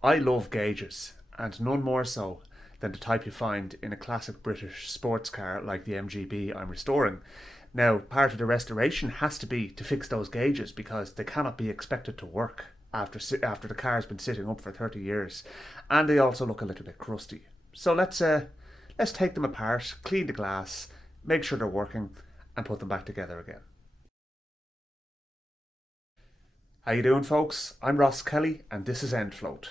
I love gauges, and none more so than the type you find in a classic British sports car like the MGB I'm restoring. Now, part of the restoration has to be to fix those gauges because they cannot be expected to work after the car's been sitting up for 30 years, and they also look a little bit crusty. So let's take them apart, clean the glass, make sure they're working, and put them back together again. How you doing, folks? I'm Ross Kelly, and this is Endfloat.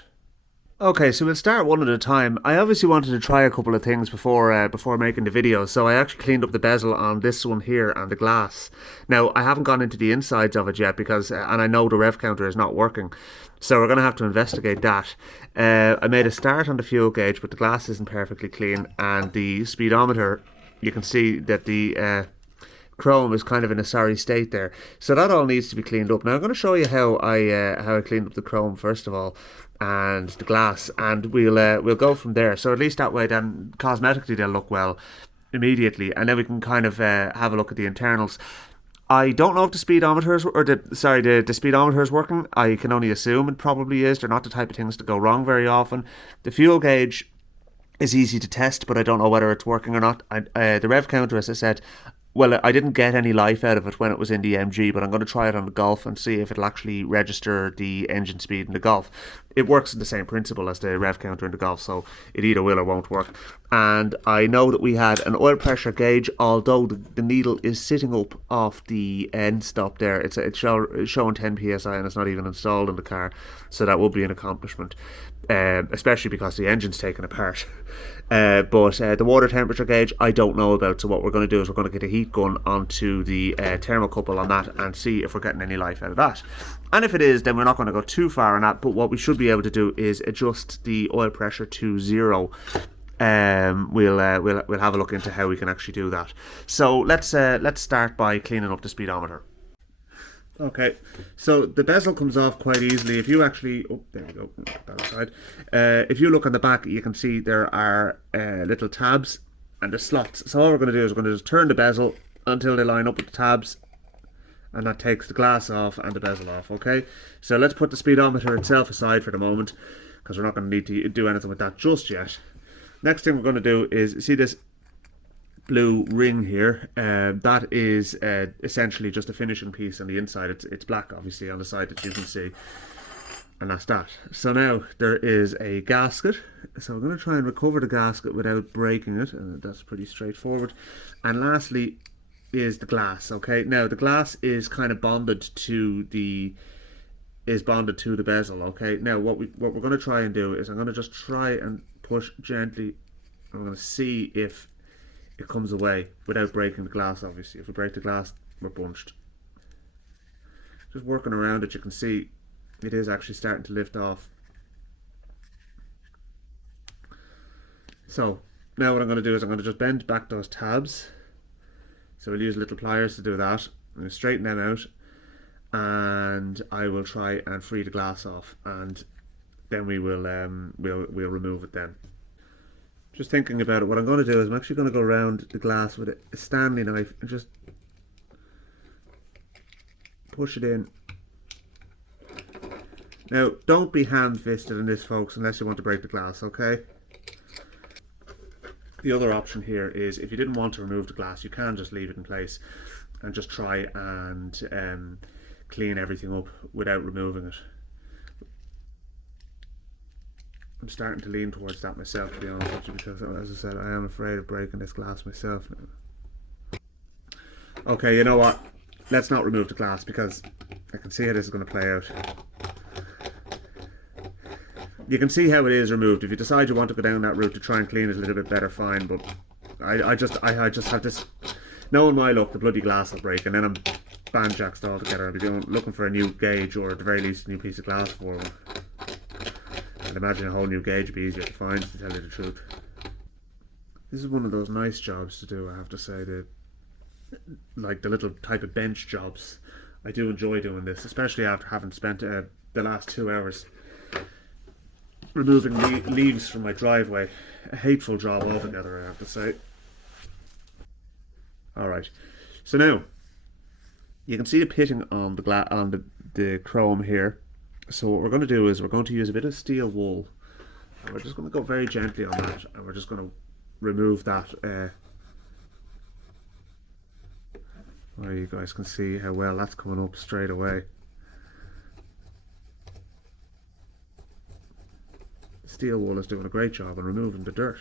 Okay, so we'll start one at a time. I obviously wanted to try a couple of things before making the video, so I actually cleaned up the bezel on this one here and the glass. Now, I haven't gone into the insides of it yet because, and I know the rev counter is not working, so we're going to have to investigate that. I made a start on the fuel gauge, but the glass isn't perfectly clean, and the speedometer, you can see that the chrome is kind of in a sorry state there, so that all needs to be cleaned up. Now I'm going to show you how I cleaned up the chrome first of all, and the glass, and we'll go from there. So at least that way, then cosmetically they'll look well immediately, and then we can kind of have a look at the internals. I don't know if the speedometer is, or the speedometer is working. I can only assume it probably is. They're not the type of things that go wrong very often. The fuel gauge is easy to test, but I don't know whether it's working or not. The rev counter, as I said, well, I didn't get any life out of it when it was in the MG, but I'm going to try it on the Golf and see if it'll actually register the engine speed in the Golf. It works in the same principle as the rev counter in the Golf, so it either will or won't work. And I know that we had an oil pressure gauge, although the needle is sitting up off the end stop there. It's showing 10 psi and it's not even installed in the car, so that will be an accomplishment, especially because the engine's taken apart. But the water temperature gauge I don't know about, so what we're going to do is we're going to get a heat gun onto the thermocouple on that and see if we're getting any life out of that. And if it is, then we're not going to go too far on that, but what we should be able to do is adjust the oil pressure to 0. We'll have a look into how we can actually do that. So let's start by cleaning up the speedometer. Okay, so the bezel comes off quite easily. If you actually, oh, there we go, that aside. If you look on the back, you can see there are little tabs and the slots. So all we're going to do is we're going to just turn the bezel until they line up with the tabs, and that takes the glass off and the bezel off. Okay, so let's put the speedometer itself aside for the moment because we're not going to need to do anything with that just yet. Next thing we're going to do is, see this blue ring here, that is essentially just a finishing piece on the inside. It's black obviously on the side that you can see, and that's that. So now there is a gasket, so we're going to try and recover the gasket without breaking it, and that's pretty straightforward. And lastly is the glass. Okay, now the glass is kind of bonded to the bezel. Okay, now what we're going to try and do is I'm going to just try and push gently. I'm going to see if it comes away without breaking the glass. Obviously if we break the glass, we're bunched. Just working around it, you can see it is actually starting to lift off. So now what I'm going to do is I'm going to just bend back those tabs. So we'll use little pliers to do that. I'm going to straighten them out, and I will try and free the glass off, and then we'll remove it then. Just thinking about it, what I'm going to do is I'm actually going to go around the glass with a Stanley knife and just push it in. Now, don't be hand-fisted in this, folks, unless you want to break the glass, okay? The other option here is, if you didn't want to remove the glass, you can just leave it in place and just try and clean everything up without removing it. I'm starting to lean towards that myself, to be honest with you, because as I said, I am afraid of breaking this glass myself now. Okay, you know what? Let's not remove the glass because I can see how this is going to play out. You can see how it is removed. If you decide you want to go down that route to try and clean it a little bit better, fine, but I just have this, knowing my luck, the bloody glass will break and then I'm banjaxed altogether. I'll be looking for a new gauge, or at the very least a new piece of glass for them. I'd imagine a whole new gauge would be easier to find, to tell you the truth. This is one of those nice jobs to do, I have to say. Like the little type of bench jobs. I do enjoy doing this, especially after having spent the last 2 hours removing leaves from my driveway. A hateful job altogether, I have to say. Alright, so now you can see the pitting on the chrome here. So what we're going to do is we're going to use a bit of steel wool, and we're just going to go very gently on that, and we're just going to remove that where you guys can see how well that's coming up straight away. Steel wool is doing a great job on removing the dirt.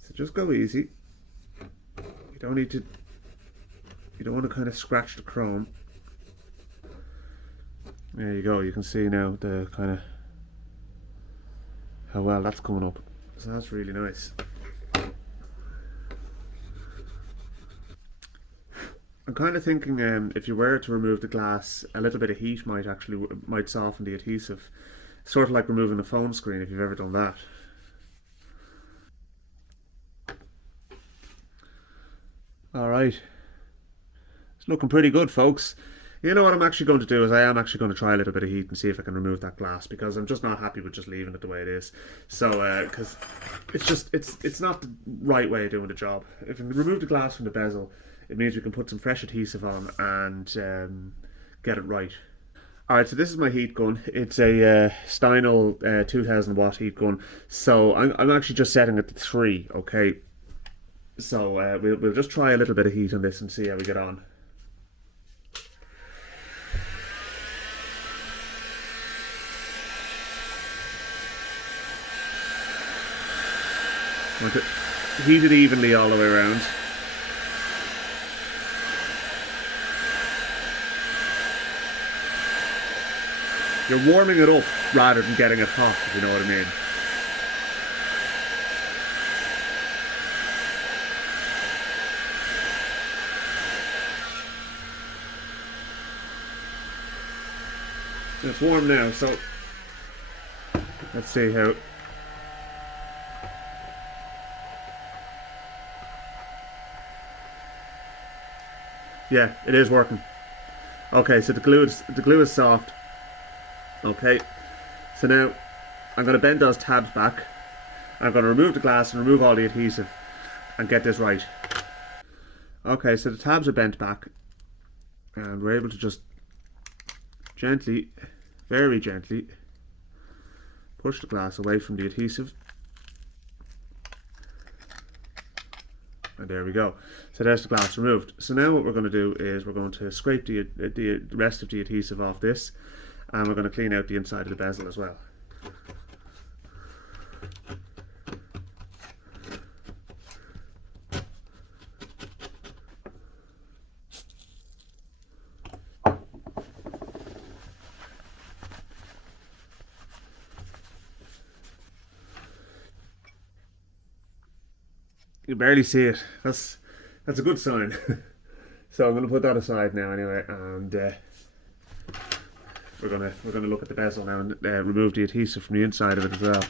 So just go easy. You don't need to, you don't want to kind of scratch the chrome. There you go, you can see now the kind of how well that's coming up. So that's really nice. I'm kind of thinking if you were to remove the glass, a little bit of heat might soften the adhesive. Sort of like removing a phone screen, if you've ever done that. Alright. It's looking pretty good, folks. You know what I'm actually going to do is I am actually going to try a little bit of heat and see if I can remove that glass, because I'm just not happy with just leaving it the way it is. So, because it's not the right way of doing the job. If we remove the glass from the bezel, it means we can put some fresh adhesive on and get it right. Alright, so this is my heat gun. It's a Steinel 2000 watt heat gun. So I'm actually just setting it to 3, okay? So we'll just try a little bit of heat on this and see how we get on. I want to heat it evenly all the way around. You're warming it up rather than getting it hot, if you know what I mean. It's warm now, so let's see how. Yeah, it is working. Okay, so the glue is soft. Okay, so now I'm going to bend those tabs back. I'm going to remove the glass and remove all the adhesive and get this right. Okay, so the tabs are bent back, and we're able to just gently, very gently, push the glass away from the adhesive. And there we go. So there's the glass removed. So now what we're going to do is we're going to scrape the rest of the adhesive off this, and we're going to clean out the inside of the bezel as well. You barely see it. That's a good sign. So I'm going to put that aside now anyway, and we're gonna look at the bezel now and remove the adhesive from the inside of it as well.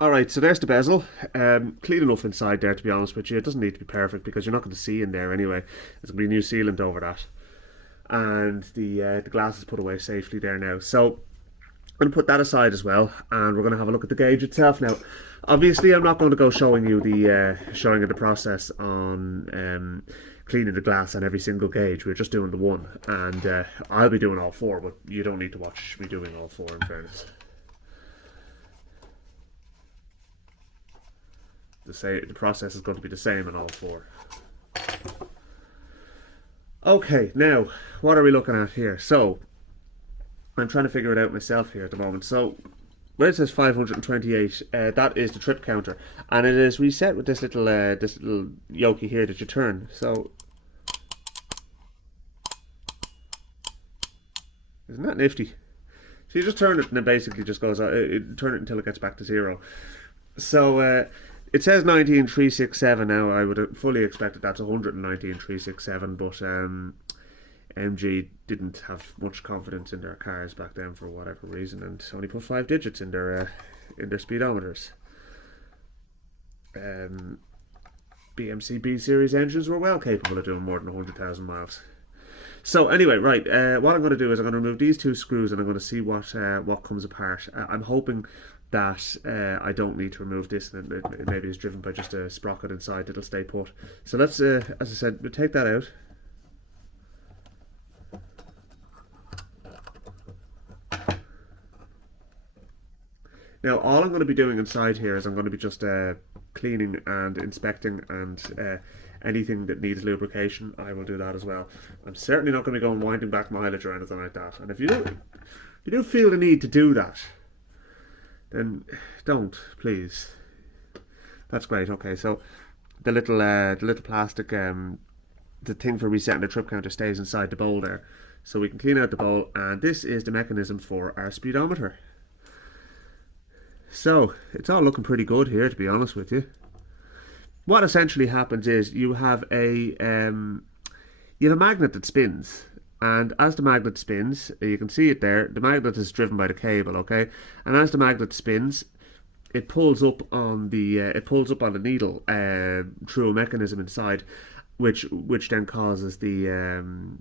Alright, so there's the bezel. Clean enough inside there, to be honest with you. It doesn't need to be perfect because you're not going to see in there anyway. There's going to be new sealant over that. And the glass is put away safely there now. So I'm going to put that aside as well, and we're going to have a look at the gauge itself now. Obviously, I'm not going to go showing you the process on cleaning the glass on every single gauge. We're just doing the one, and I'll be doing all 4, but you don't need to watch me doing all 4 in fairness. The process is going to be the same in all 4. Okay, now, what are we looking at here? So, I'm trying to figure it out myself here at the moment. So, where it says 528, that is the trip counter. And it is reset with this little yoke here that you turn. So, isn't that nifty? So you just turn it and it basically just goes, turn it until it gets back to 0. So, it says 19367 now. I would have fully expected that's 119,367, but MG didn't have much confidence in their cars back then for whatever reason, and only put 5 digits in their speedometers. BMC B series engines were well capable of doing more than 100,000 miles. So anyway, right, what I'm going to do is I'm going to remove these 2 screws and I'm going to see what comes apart. I'm hoping that I don't need to remove this, and it maybe is driven by just a sprocket inside that'll stay put. So let's, as I said, we'll take that out. Now all I'm going to be doing inside here is I'm going to be just cleaning and inspecting, and anything that needs lubrication, I will do that as well. I'm certainly not going to be going winding back mileage or anything like that. And if you do feel the need to do that, then don't, please. That's great. Okay, so the little plastic the thing for resetting the trip counter stays inside the bowl there, so we can clean out the bowl. And this is the mechanism for our speedometer. So it's all looking pretty good here, to be honest with you. What essentially happens is you have a magnet that spins, and as the magnet spins, you can see it there. The magnet is driven by the cable, okay? And as the magnet spins, it pulls up on the needle through a mechanism inside, which then causes the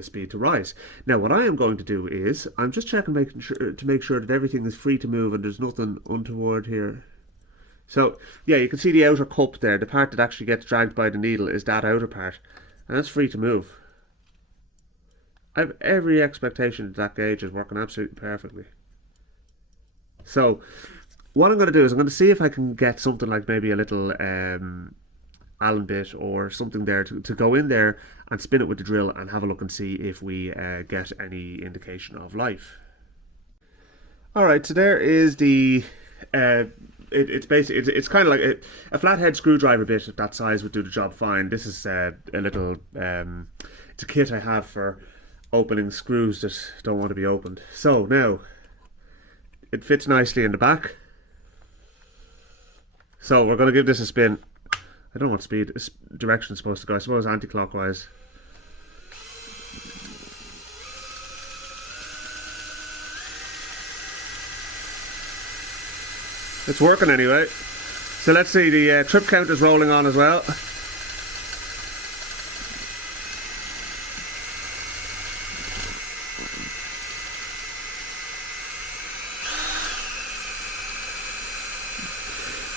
speed to rise. Now what I am going to do is I'm just checking to make sure that everything is free to move and there's nothing untoward here. So yeah, you can see the outer cup there. The part that actually gets dragged by the needle is that outer part, and that's free to move. I have every expectation that gauge is working absolutely perfectly. So what I'm going to do is I'm going to see if I can get something like maybe a little Allen bit or something there to go in there and spin it with the drill and have a look and see if we get any indication of life. Alright, so there is the it's basically it's kind of like a flathead screwdriver bit of that size would do the job fine. This is a little it's a kit I have for opening screws that don't want to be opened. So now it fits nicely in the back, so we're going to give this a spin. I don't know what speed direction is supposed to go. I suppose anti-clockwise. It's working anyway. So let's see, the trip count is rolling on as well.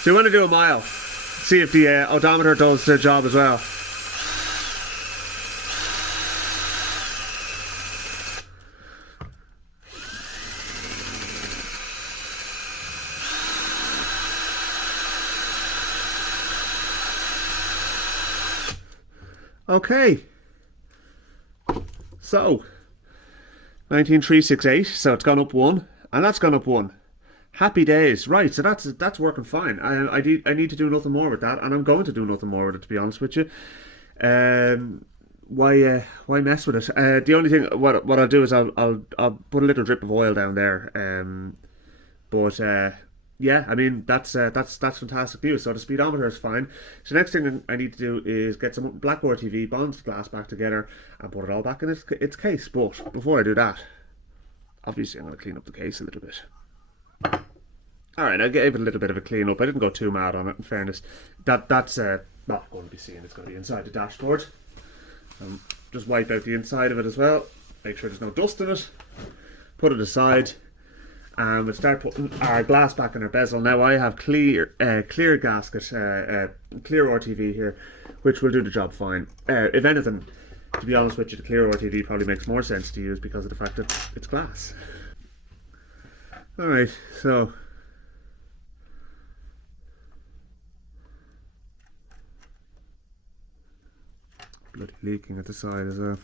So we want to do a mile. See if the odometer does the job as well. Okay, so 19368, so it's gone up 1, and that's gone up 1. Happy days. Right, so that's working fine. I need to do nothing more with that, and I'm going to do nothing more with it, to be honest with you. Why mess with it? The only thing what I'll do is I'll put a little drip of oil down there. Yeah, I mean that's fantastic news. So the speedometer is fine. So next thing I need to do is get some black RTV, bond the glass back together, and put it all back in its case. But before I do that, obviously I'm going to clean up the case a little bit. Alright, I gave it a little bit of a clean up. I didn't go too mad on it, in fairness. That's not going to be seen. It's going to be inside the dashboard. Just wipe out the inside of it as well. Make sure there's no dust in it. Put it aside. And we'll start putting our glass back in our bezel. Now I have clear gasket, clear RTV here, which will do the job fine. If anything, to be honest with you, the clear RTV probably makes more sense to use because of the fact that it's glass. Alright, so bloody leaking at the side as well.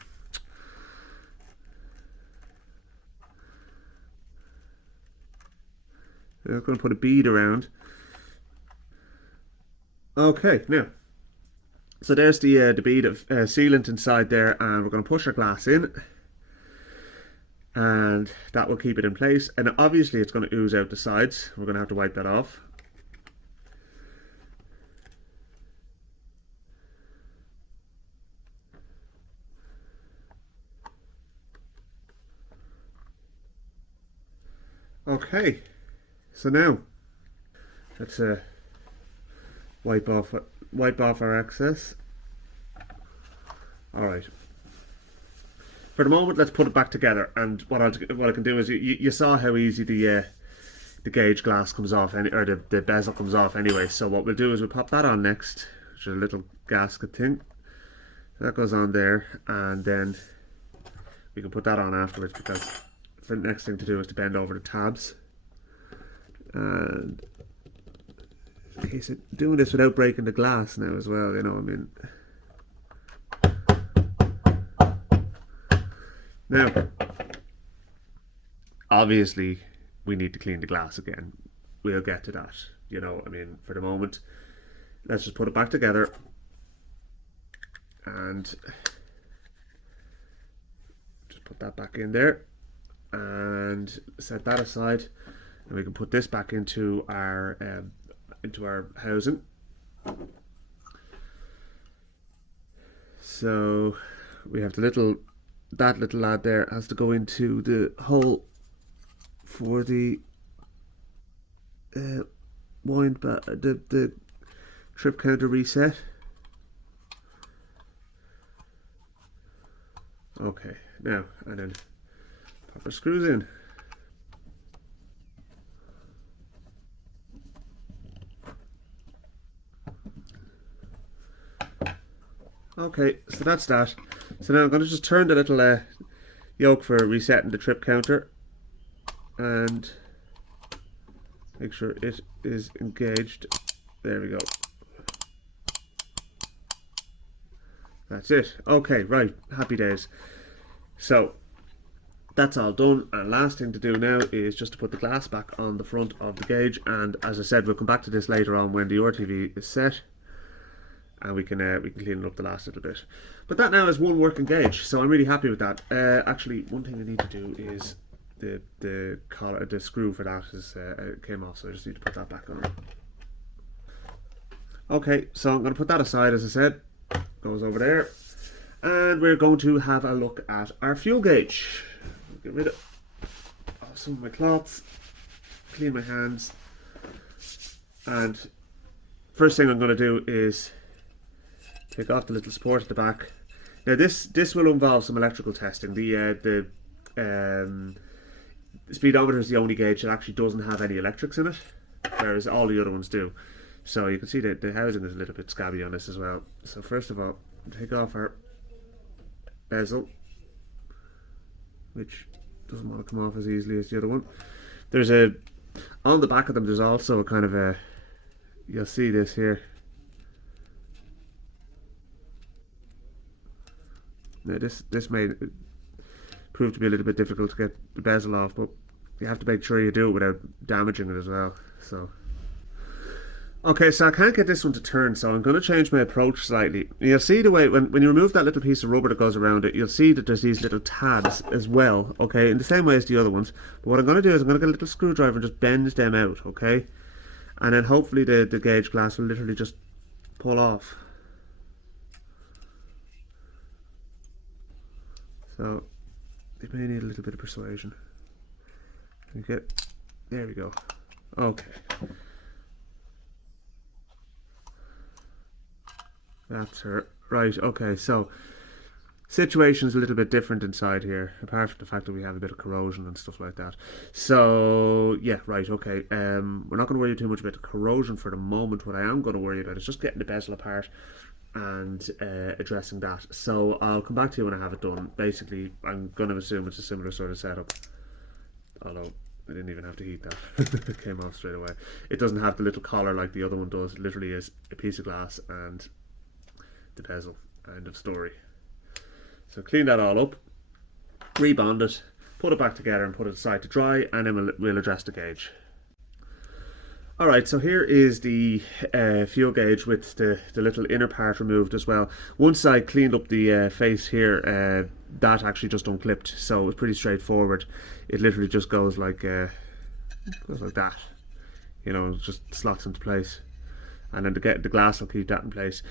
I'm going to put a bead around. Okay, now, so there's the bead of sealant inside there, and we're going to push our glass in, and that will keep it in place. And obviously it's going to ooze out the sides. We're going to have to wipe that off. Okay, so now let's wipe off our excess. All right. for the moment, let's put it back together. And what I can do is, you saw how easy the gauge glass comes off, or the bezel comes off anyway. So what we'll do is we'll pop that on next, which is a little gasket thing. That goes on there, and then we can put that on afterwards, because the next thing to do is to bend over the tabs. And in case of doing this without breaking the glass now as well, you know, I mean. Now, obviously, we need to clean the glass again. We'll get to that, you know, I mean, for the moment, let's just put it back together and just put that back in there and set that aside, and we can put this back into our housing. So we have that little lad there has to go into the hole for the the trip counter reset. Okay, now, and then pop our screws in. Okay, so that's that. So now I'm going to just turn the little yoke for resetting the trip counter and make sure it is engaged. There we go. That's it. Okay, right, happy days. So that's all done, and last thing to do now is just to put the glass back on the front of the gauge, and as I said, we'll come back to this later on when the RTV is set, and we can clean it up the last little bit. But that now is one working gauge, so I'm really happy with that. Actually, one thing I need to do is the collar, the screw for that came off, so I just need to put that back on. Okay, so I'm going to put that aside, as I said. Goes over there, and we're going to have a look at our fuel gauge. Get rid of some of my cloths, clean my hands, and first thing I'm going to do is take off the little support at the back. Now this will involve some electrical testing. The speedometer is the only gauge that actually doesn't have any electrics in it, whereas all the other ones do. So you can see that the housing is a little bit scabby on this as well. So first of all, take off our bezel, which doesn't want to come off as easily as the other one. There's on the back of them, there's also a kind of a, you'll see this here. Now this may prove to be a little bit difficult to get the bezel off, but you have to make sure you do it without damaging it as well. So. Okay, so I can't get this one to turn, so I'm going to change my approach slightly. You'll see the way, when you remove that little piece of rubber that goes around it, you'll see that there's these little tabs as well, okay, in the same way as the other ones. But what I'm going to do is I'm going to get a little screwdriver and just bend them out, okay? And then hopefully the gauge glass will literally just pull off. So, it may need a little bit of persuasion. Okay, there we go. Okay. That's her. Right, okay, so situation's a little bit different inside here, apart from the fact that we have a bit of corrosion and stuff like that. So, yeah, right, okay. We're not going to worry too much about the corrosion for the moment. What I am going to worry about is just getting the bezel apart and addressing that. So I'll come back to you when I have it done. Basically, I'm going to assume it's a similar sort of setup. Although, I didn't even have to heat that. It came off straight away. It doesn't have the little collar like the other one does. It literally is a piece of glass and the bezel. End of story. So clean that all up, rebond it, put it back together and put it aside to dry, and then we'll address the gauge. Alright, so here is the fuel gauge with the little inner part removed as well. Once I cleaned up the face here, that actually just unclipped, so it's pretty straightforward. It literally just goes like that. You know, it just slots into place. And then the glass will keep that in place.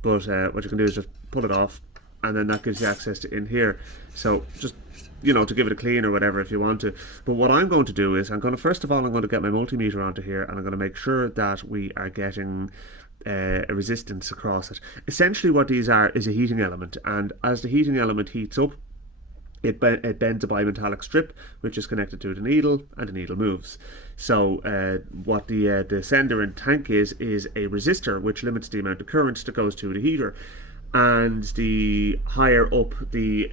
But what you can do is just pull it off, and then that gives you access to in here. So just, you know, to give it a clean or whatever if you want to. But what I'm going to do is first of all I'm going to get my multimeter onto here, and I'm going to make sure that we are getting a resistance across it. Essentially what these are is a heating element, and as the heating element heats up, it bends a bimetallic strip which is connected to the needle, and the needle moves. So what the sender and tank is a resistor which limits the amount of current that goes to the heater. And the higher up the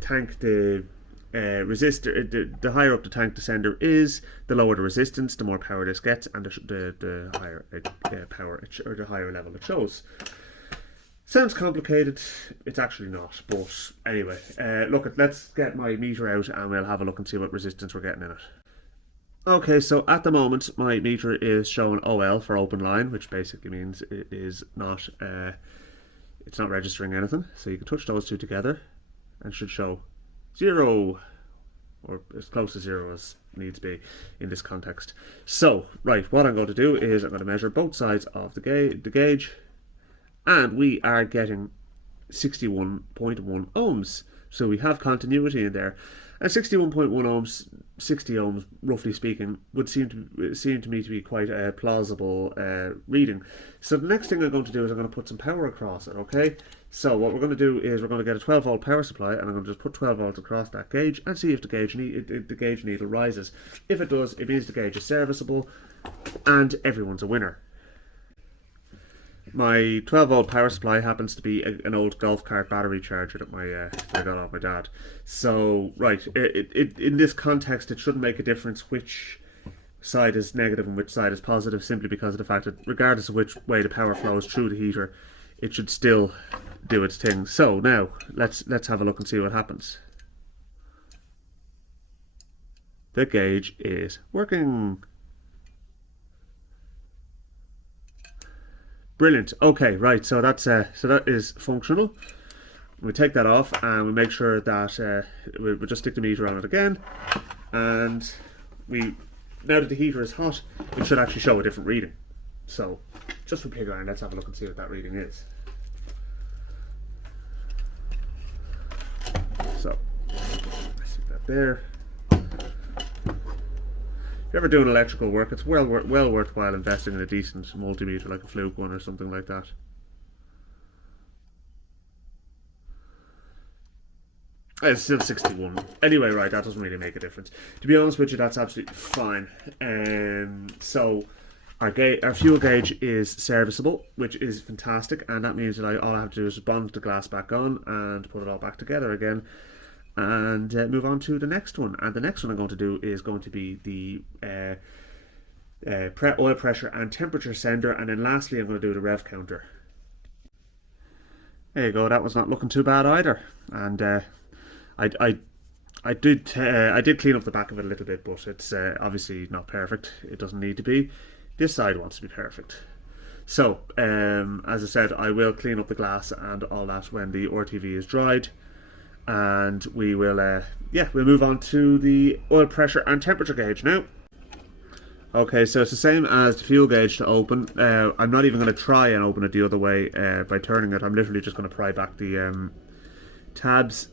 tank the resistor, the higher up the tank the sender is, the lower the resistance, the more power this gets, and the higher power or the higher level it shows. Sounds complicated. It's actually not. But anyway, look, let's get my meter out and we'll have a look and see what resistance we're getting in it. Okay, so at the moment my meter is showing OL for open line, which basically means it is not it's not registering anything. So you can touch those two together and it should show 0, or as close to 0 as needs be in this context. So right, what I'm going to do is I'm going to measure both sides of the gauge, and we are getting 61.1 ohms. So we have continuity in there, and 61.1 ohms, 60 ohms, roughly speaking, would seem to me to be quite a plausible reading. So the next thing I'm going to do is I'm going to put some power across it. Okay. So what we're going to do is we're going to get a 12 volt power supply, and I'm going to just put 12 volts across that gauge and see if the gauge needle rises. If it does, it means the gauge is serviceable, and everyone's a winner. My 12 volt power supply happens to be an old golf cart battery charger that I got off my dad. So right, in this context, it shouldn't make a difference which side is negative and which side is positive, simply because of the fact that regardless of which way the power flows through the heater, it should still do its thing. So now let's have a look and see what happens. The gauge is working. Brilliant. Okay, right. So that is functional. We take that off and we make sure that we just stick the meter on it again, and now that the heater is hot, it should actually show a different reading. So just for play around, let's have a look and see what that reading is. So let's stick that there. If you're ever doing electrical work, it's well worthwhile investing in a decent multimeter like a Fluke one or something like that. It's still 61. Anyway, right, that doesn't really make a difference. To be honest with you, that's absolutely fine. So our fuel gauge is serviceable, which is fantastic, and that means that all I have to do is bond the glass back on and put it all back together again, and move on to the next one. And the next one I'm going to do is going to be the oil pressure and temperature sender, and then lastly I'm going to do the rev counter. There you go. That was not looking too bad either, and I did clean up the back of it a little bit, but it's obviously not perfect. It doesn't need to be. This side wants to be perfect. So as I said, I will clean up the glass and all that when the RTV is dried, and we will we'll move on to the oil pressure and temperature gauge now. Okay, so it's the same as the fuel gauge to open. I'm not even going to try and open it the other way by turning it. I'm literally just going to pry back the tabs.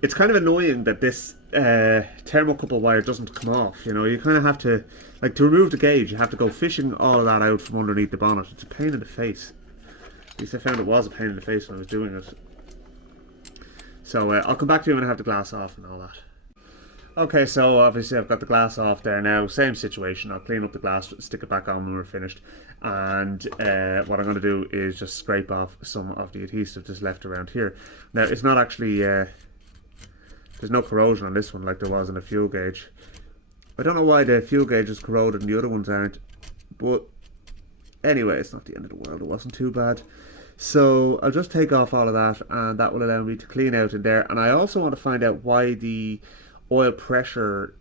It's kind of annoying that this thermocouple wire doesn't come off. You know, you kind of have to, like, to remove the gauge, you have to go fishing all of that out from underneath the bonnet. It's a pain in the face. At least I found it was a pain in the face when I was doing it. So I'll come back to you when I have the glass off and all that. Okay, so obviously I've got the glass off there now. Same situation. I'll clean up the glass, stick it back on when we're finished. And what I'm going to do is just scrape off some of the adhesive that's left around here. Now, it's not actually... there's no corrosion on this one like there was in the fuel gauge. I don't know why the fuel gauge is corroded and the other ones aren't. But anyway, it's not the end of the world. It wasn't too bad. So I'll just take off all of that, and that will allow me to clean out in there. And I also want to find out why the oil pressure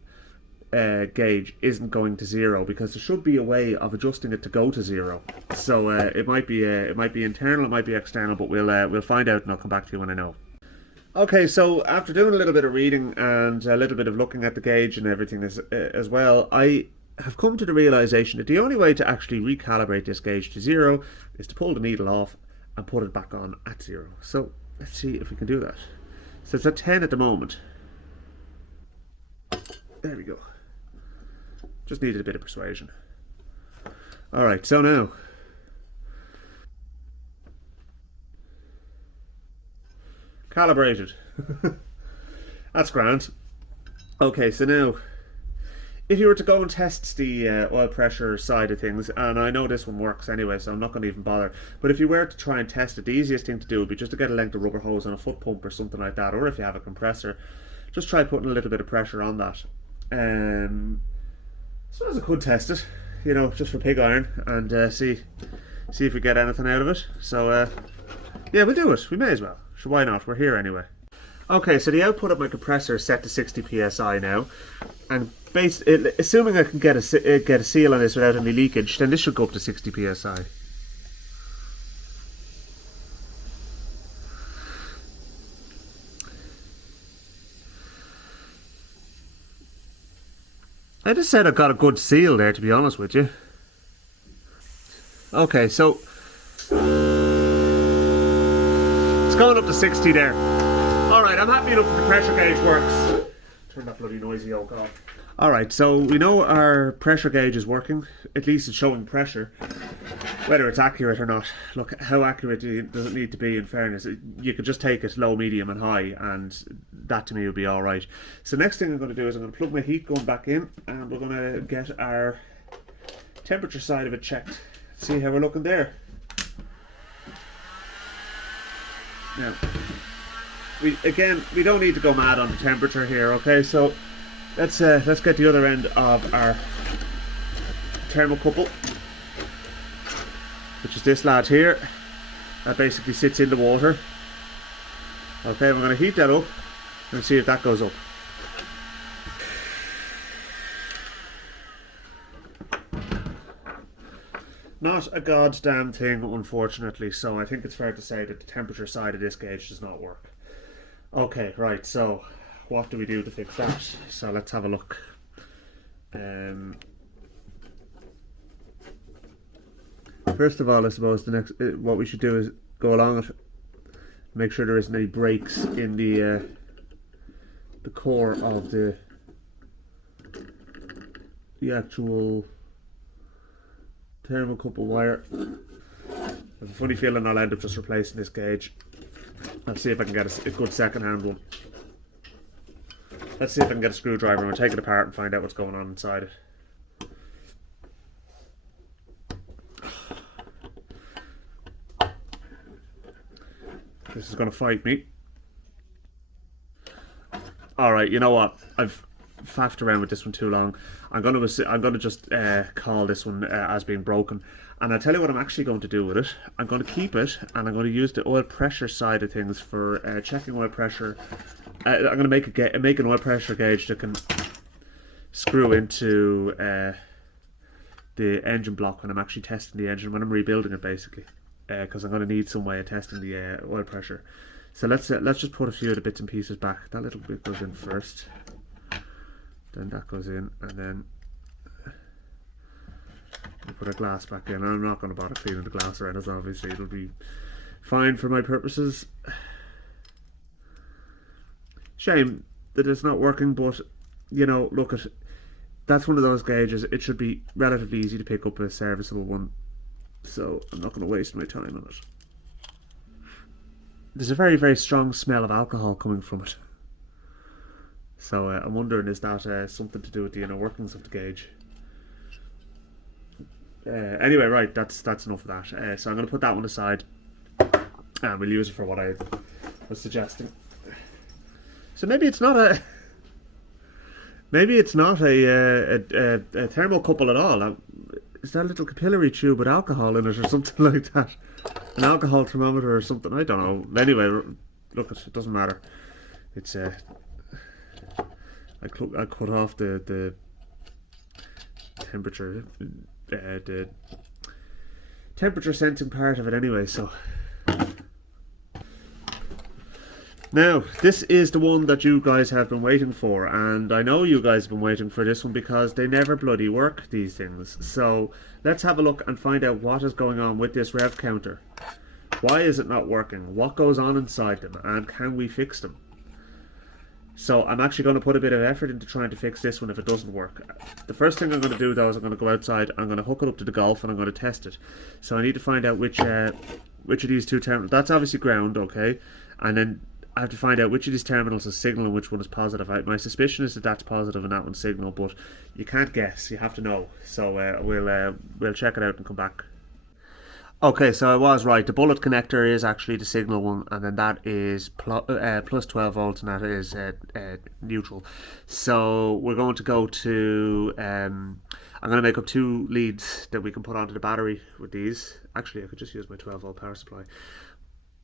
gauge isn't going to 0, because there should be a way of adjusting it to go to 0. So it might be internal, it might be external, but we'll find out, and I'll come back to you when I know. Okay, so after doing a little bit of reading and a little bit of looking at the gauge and everything as well, I have come to the realization that the only way to actually recalibrate this gauge to 0 is to pull the needle off and put it back on at 0. So let's see if we can do that. So it's at 10 at the moment. There we go. Just needed a bit of persuasion. Alright, so now calibrated. That's grand. Okay, so now, if you were to go and test the oil pressure side of things, and I know this one works anyway, so I'm not going to even bother, but if you were to try and test it, the easiest thing to do would be just to get a length of rubber hose and a foot pump or something like that, or if you have a compressor, just try putting a little bit of pressure on that. So as I could test it, you know, just for pig iron, and see if we get anything out of it. So yeah, we'll do it. We may as well. So why not? We're here anyway. Okay, so the output of my compressor is set to 60 psi now, and assuming I can get a seal on this without any leakage, then this should go up to 60 psi. I just said I got a good seal there, to be honest with you. Okay, so it's going up to 60 there. Alright, I'm happy enough that the pressure gauge works. Turn that bloody noisy oak off. Alright, so we know our pressure gauge is working. At least it's showing pressure. Whether it's accurate or not. Look, how accurate does it need to be, in fairness? You could just take it low, medium and high, and that to me would be alright. So next thing I'm going to do is I'm going to plug my heat gun back in, and we're going to get our temperature side of it checked. See how we're looking there. Now, we don't need to go mad on the temperature here, okay? So let's get the other end of our thermocouple, which is this lad here. That basically sits in the water. Okay, we're going to heat that up and see if that goes up. Not a goddamn thing, unfortunately, so I think it's fair to say that the temperature side of this gauge does not work. Okay, right, so what do we do to fix that? So let's have a look. First of all, I suppose what we should do is go along it, make sure there isn't any breaks in the core of the actual thermocouple wire. I have a funny feeling I'll end up just replacing this gauge. Let's see if I can get a good second-hand one. Let's see if I can get a screwdriver and we'll take it apart and find out what's going on inside it. This is going to fight me. Alright, you know what? I've faffed around with this one too long. I'm going to just call this one as being broken. And I'll tell you what I'm actually going to do with it. I'm going to keep it, and I'm going to use the oil pressure side of things for checking oil pressure. I'm going to make an oil pressure gauge that can screw into the engine block when I'm actually testing the engine, when I'm rebuilding it, basically. Because I'm going to need some way of testing the oil pressure. So let's just put a few of the bits and pieces back. That little bit goes in first. Then that goes in, and then we put our glass back in. And I'm not going to bother cleaning the glass around us, obviously. It'll be fine for my purposes. Shame that it's not working, but, you know, look, that's one of those gauges. It should be relatively easy to pick up a serviceable one. So I'm not going to waste my time on it. There's a very, very strong smell of alcohol coming from it. So I'm wondering, is that something to do with the inner workings of the gauge? Anyway, right, that's enough of that. So I'm going to put that one aside, and we'll use it for what I was suggesting. So maybe it's not a thermocouple at all. Is that a little capillary tube with alcohol in it or something like that? An alcohol thermometer or something? I don't know. Anyway, look, it doesn't matter. It's I cut off the temperature, the temperature sensing part of it anyway. So now this is the one that you guys have been waiting for, and I know you guys have been waiting for this one because they never bloody work, these things. So let's have a look and find out what is going on with this rev counter. Why is it not working? What goes on inside them, and can we fix them? So I'm actually going to put a bit of effort into trying to fix this one if it doesn't work. The first thing I'm going to do though is I'm going to go outside, I'm going to hook it up to the Golf, and I'm going to test it. So I need to find out which of these two terminals. That's obviously ground, okay, and then I have to find out which of these terminals is signal and which one is positive. My suspicion is that that's positive and that one's signal, but you can't guess. You have to know. So we'll check it out and come back. Okay, so I was right. The bullet connector is actually the signal one, and then that is plus 12 volts, and that is neutral. So we're going to go to... I'm going to make up 2 leads that we can put onto the battery with these. Actually, I could just use my 12 volt power supply.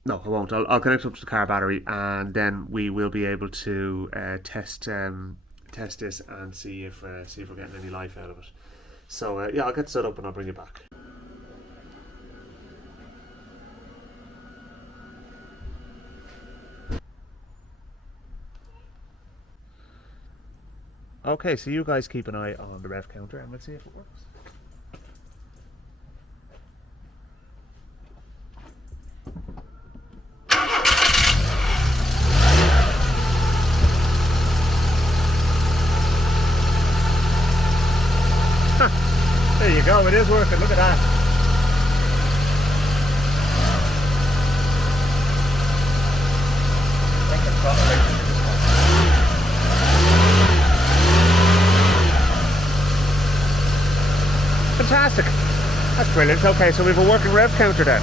No, I won't. I'll connect up to the car battery, and then we will be able to test this and see if we're getting any life out of it. So yeah, I'll get set up and I'll bring you back. Okay, so you guys keep an eye on the rev counter and we'll see if it works. There you go, it is working, look at that. Fantastic. That's brilliant. Okay, so we have a working rev counter then.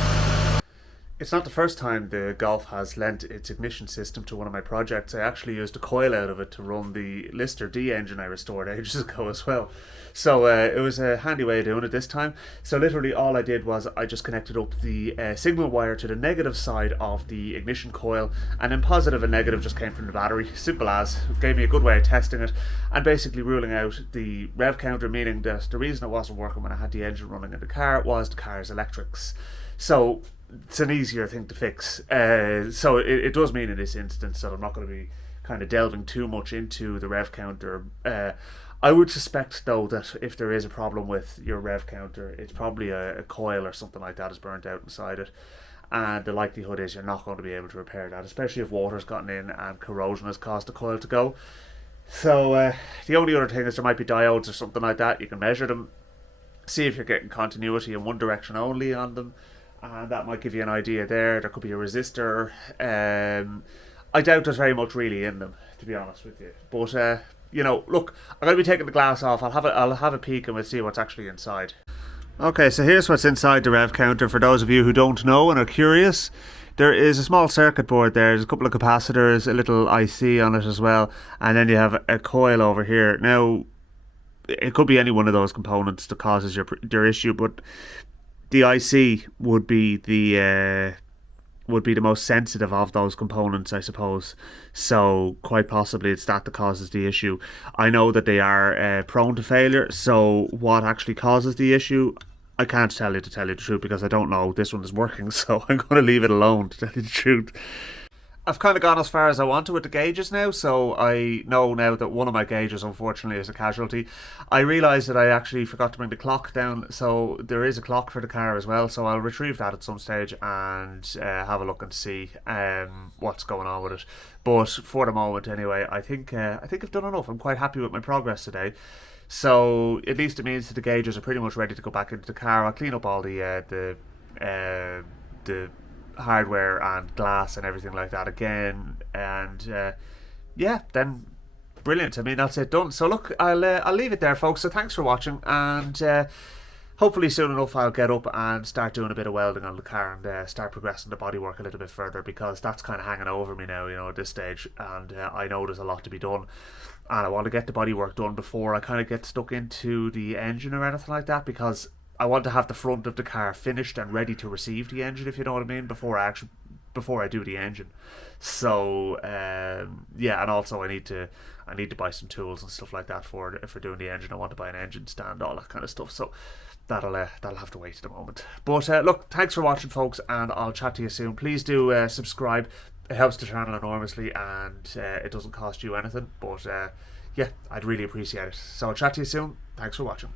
It's not the first time the Golf has lent its ignition system to one of my projects. I actually used a coil out of it to run the Lister D engine I restored ages ago as well. So it was a handy way of doing it this time. So literally all I did was I just connected up the signal wire to the negative side of the ignition coil, and then positive and negative just came from the battery. Simple as. It gave me a good way of testing it and basically ruling out the rev counter, meaning that the reason it wasn't working when I had the engine running in the car was the car's electrics. So it's an easier thing to fix. So it does mean in this instance that I'm not going to be kind of delving too much into the rev counter. I would suspect though that if there is a problem with your rev counter, it's probably a coil or something like that is burnt out inside it, and the likelihood is you're not going to be able to repair that, especially if water's gotten in and corrosion has caused the coil to go. So the only other thing is there might be diodes or something like that. You can measure them, see if you're getting continuity in one direction only on them, and that might give you an idea there. There could be a resistor. I doubt there's very much really in them, to be honest with you. But you know, look, I'm going to be taking the glass off. I'll have a peek and we'll see what's actually inside. Okay, so here's what's inside the rev counter for those of you who don't know and are curious. There is a small circuit board there. There's a couple of capacitors, a little IC on it as well, and then you have a coil over here. Now, it could be any one of those components that causes your issue, but the IC would be the most sensitive of those components, I suppose. So quite possibly it's that causes the issue. I know that they are prone to failure, so what actually causes the issue, I can't tell you, to tell you the truth, because I don't know. This one is working, so I'm going to leave it alone, to tell you the truth. I've kind of gone as far as I want to with the gauges now, so I know now that one of my gauges unfortunately is a casualty. I realised that I actually forgot to bring the clock down, so there is a clock for the car as well, so I'll retrieve that at some stage and have a look and see what's going on with it. But for the moment anyway, I think I've done enough. I'm quite happy with my progress today. So at least it means that the gauges are pretty much ready to go back into the car. I'll clean up all the hardware and glass and everything like that again, and yeah, then brilliant. I mean, that's it, done. So look, I'll leave it there, folks. So thanks for watching, and hopefully soon enough I'll get up and start doing a bit of welding on the car and start progressing the bodywork a little bit further, because that's kind of hanging over me now, you know, at this stage, and I know there's a lot to be done, and I want to get the bodywork done before I kind of get stuck into the engine or anything like that, because I want to have the front of the car finished and ready to receive the engine, if you know what I mean, before I do the engine. So yeah, and also I need to buy some tools and stuff like that for doing the engine. I want to buy an engine stand, all that kind of stuff. So that'll have to wait at the moment. But look, thanks for watching, folks, and I'll chat to you soon. Please do subscribe. It helps the channel enormously, and it doesn't cost you anything. But yeah, I'd really appreciate it. So I'll chat to you soon. Thanks for watching.